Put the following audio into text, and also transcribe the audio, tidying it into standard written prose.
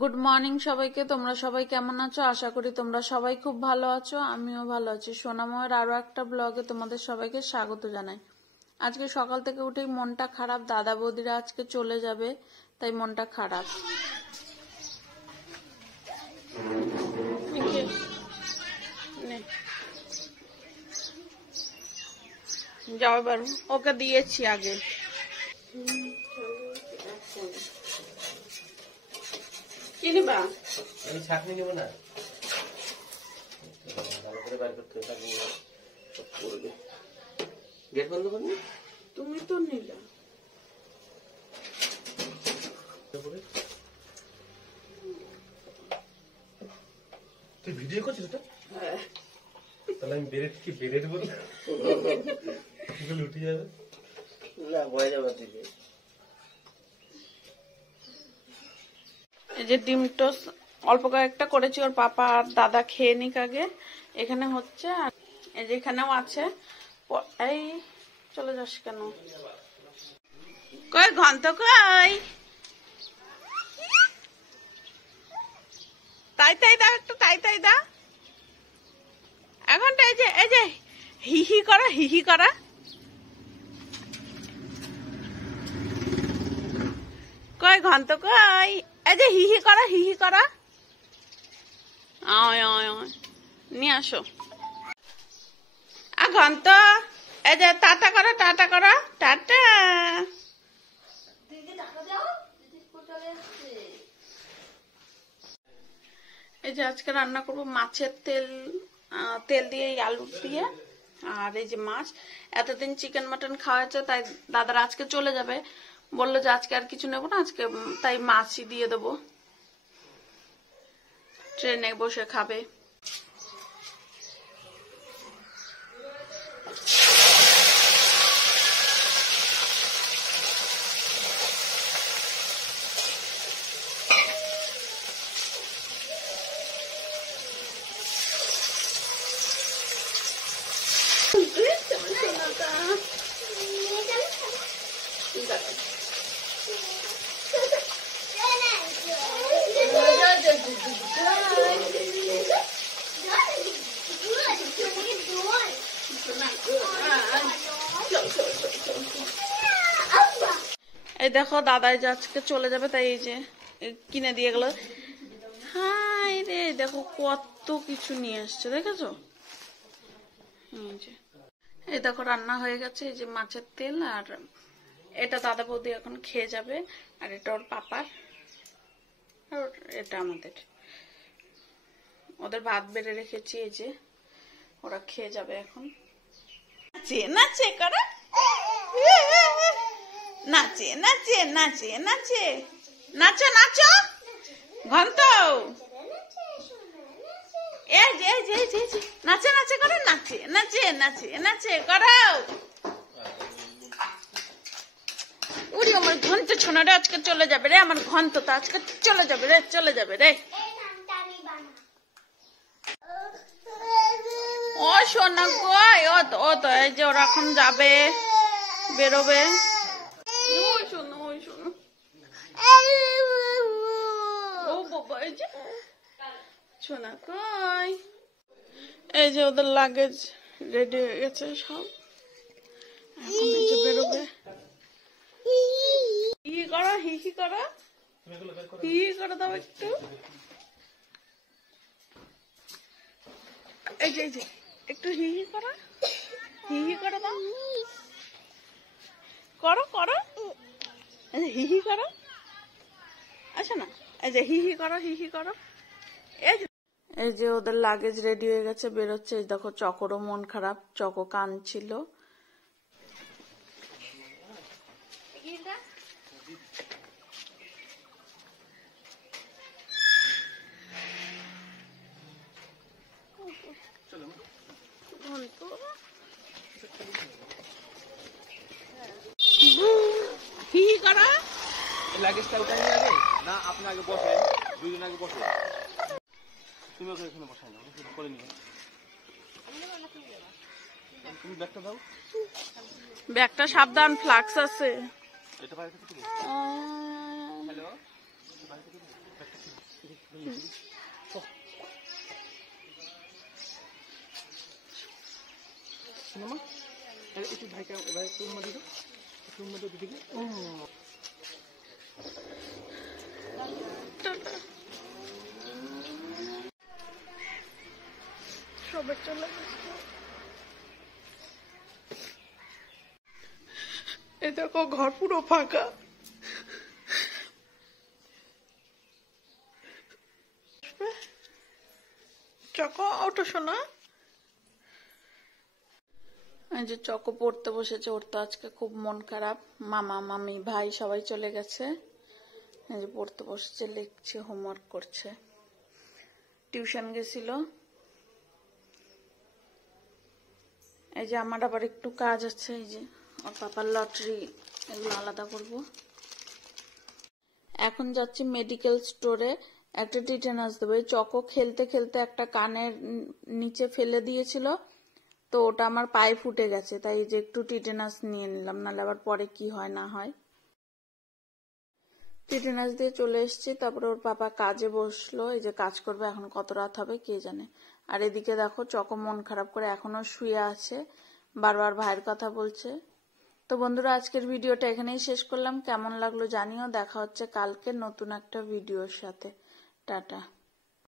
Good morning সবাইকে। তোমরা সবাই কেমন আছো? আশা করি তোমরা সবাই খুব ভালো আছো, আমিও ভালো আছি। সোনাময়ের আরো একটা ব্লগে তোমাদের সবাইকে স্বাগত জানাই। আজকে সকাল থেকে উঠেই মনটা খারাপ, দাদা বৌদিরা আজকে চলে যাবে, তাই মনটা খারাপ। যাও এবার, ওকে দিয়েছি আগে। কি নিবা? আমি ছাকনি নিব না, ভালো করে বার করতে হবে। গেট বন্ধ করনি? তুমি তো নিলা। তুই ভিডিও করছিস তো? তাহলে আমি বেরেট কি বেরেট বলি? এগুলো উঠে যাবে না, ভয় যাবে দিকে। এই যে ডিম টোস্ট অল্প কয়েকটা করেছি, ওর পাপা আর দাদা খেয়ে নিক আগে। এখানে হচ্ছে, আর এই যে এখানেও আছে। এই চলে যাস কেন? কই ঘন্ট কই? তাই তাই দা, একটু তাই তাই দা। এখন এই যে হিহি করা, হিহি করা। কই ঘন্ট কই? এই যে হিহি করা, হিহি করা। আয় আয় আয়, নিয়ে আসো। ঘন্ট, এই যে টাটা করো, টাটা করো, টাটা। এই যে আজকে রান্না করব মাছের তেল দিয়ে, আলু দিয়ে। আর এই যে মাছ, এতদিন চিকেন মাটন খাওয়া হয়েছে, তাই দাদারা আজকে চলে যাবে। বললো যে আজকে আর কিছু নেবো না, আজকে তাই মাছই দিয়ে দেবো। ট্রেনে বসে খাবে। এই দেখো দাদাই যে আজকে চলে যাবে, তাই এই যে কিনে দিয়ে গেল। হাই রে, দেখো কত কিছু নিয়ে আসছে, দেখেছো? এই দেখো রান্না হয়ে গেছে। এই যে মাছের তেল, আর এটা দাদা বৌদি এখন খেয়ে যাবে, আর এটা ওর পাপার, আর এটা আমাদের। ওদের ভাত বেড়ে রেখেছি, এই যে ওরা খেয়ে যাবে এখন। নাচে নাচে করা, নাচে নাচে নাচে নাচে, নাচো নাচো ঘন্ট। এই যে নাচে নাচে করো, নাচে নাচে নাচে নাচে করো। উড়ি আমার ঘন্ট ছোনা রে, আজকে চলে যাবে রে। আমার ঘন্ট তো আজকে চলে যাবে রে, চলে যাবে রে। ও সোনা কই? ও তো এই যে ওরা এখন যাবে, বেরোবে। ওই শোনো, ওই শোনো। ও বাবা, এই যে সোনা কই? এই যে ওদের লাগেজ রেডি হয়ে গেছে সব, এখন এই যে বেরোবে। হিহি করো, হিহি করো, হিহি করে দাও একটু। এই যে একটু হিহি করো, হিহি করে দাও। করো করো, হিহি করো। আচ্ছা না, এই যে হিহি করো, হিহি করো। এই যে ওদের লাগেজ রেডি হয়ে গেছে, বেরোচ্ছে। এই দেখো চকরও মন খারাপ, চকো কাঁদছিল। হিহি করা। লাগেজটা উঠাই নিয়ে আগে না, আপনি আগে বসেন, দুজন আগে বসে। তুমি ওকে এখানে বসাই না, করে নিবে। তুমি ব্যাগটা দাও। ব্যাগটা সাবধান, ফ্লাক্স আছে। এটা বাইরে থেকে তুলো। হ্যালো, সিনেমা একটু ঢাকা একটু মধ্যে দিও, একটু মধ্যে দিকে। সবাই চলে গেছে। এই দেখো ঘর পুরো ফাঁকা। চকো ওটা শোনা, এই যে চকো পড়তে বসেছে। ওর তো আজকে খুব মন খারাপ, মামা মামি ভাই সবাই চলে গেছে। এই যে পড়তে বসেছে, লিখছে, হোমওয়ার্ক করছে, টিউশন গেছিল। এই যে আমার আবার একটু কাজ আছে, এই যে ওর পাপার লটারি, এগুলো আলাদা করব। এখন যাচ্ছি মেডিকেল স্টোরে, একটা টিটেনাস দেবো। চকো খেলতে খেলতে একটা কানের নিচে ফেলে দিয়েছিল, তো ওটা আমার পায়ে ফুটে গেছে, তাই যে একটু টিটেনাস নিয়ে নিলাম, নাহলে আবার পরে কি হয় না হয়। টিটেনাস দিয়ে চলে এসেছি, তারপরে ওর পাপা কাজে বসলো, এই যে কাজ করবে। এখন কত রাত হবে কে জানে। আর এদিকে দেখো চকো মন খারাপ করে এখনো শুয়ে আছে, বারবার ভাইয়ের কথা বলছে। তো বন্ধুরা, আজকের ভিডিওটা এখানেই শেষ করলাম। কেমন লাগলো জানিও। দেখা হচ্ছে কালকে নতুন একটা ভিডিওর সাথে। টাটা।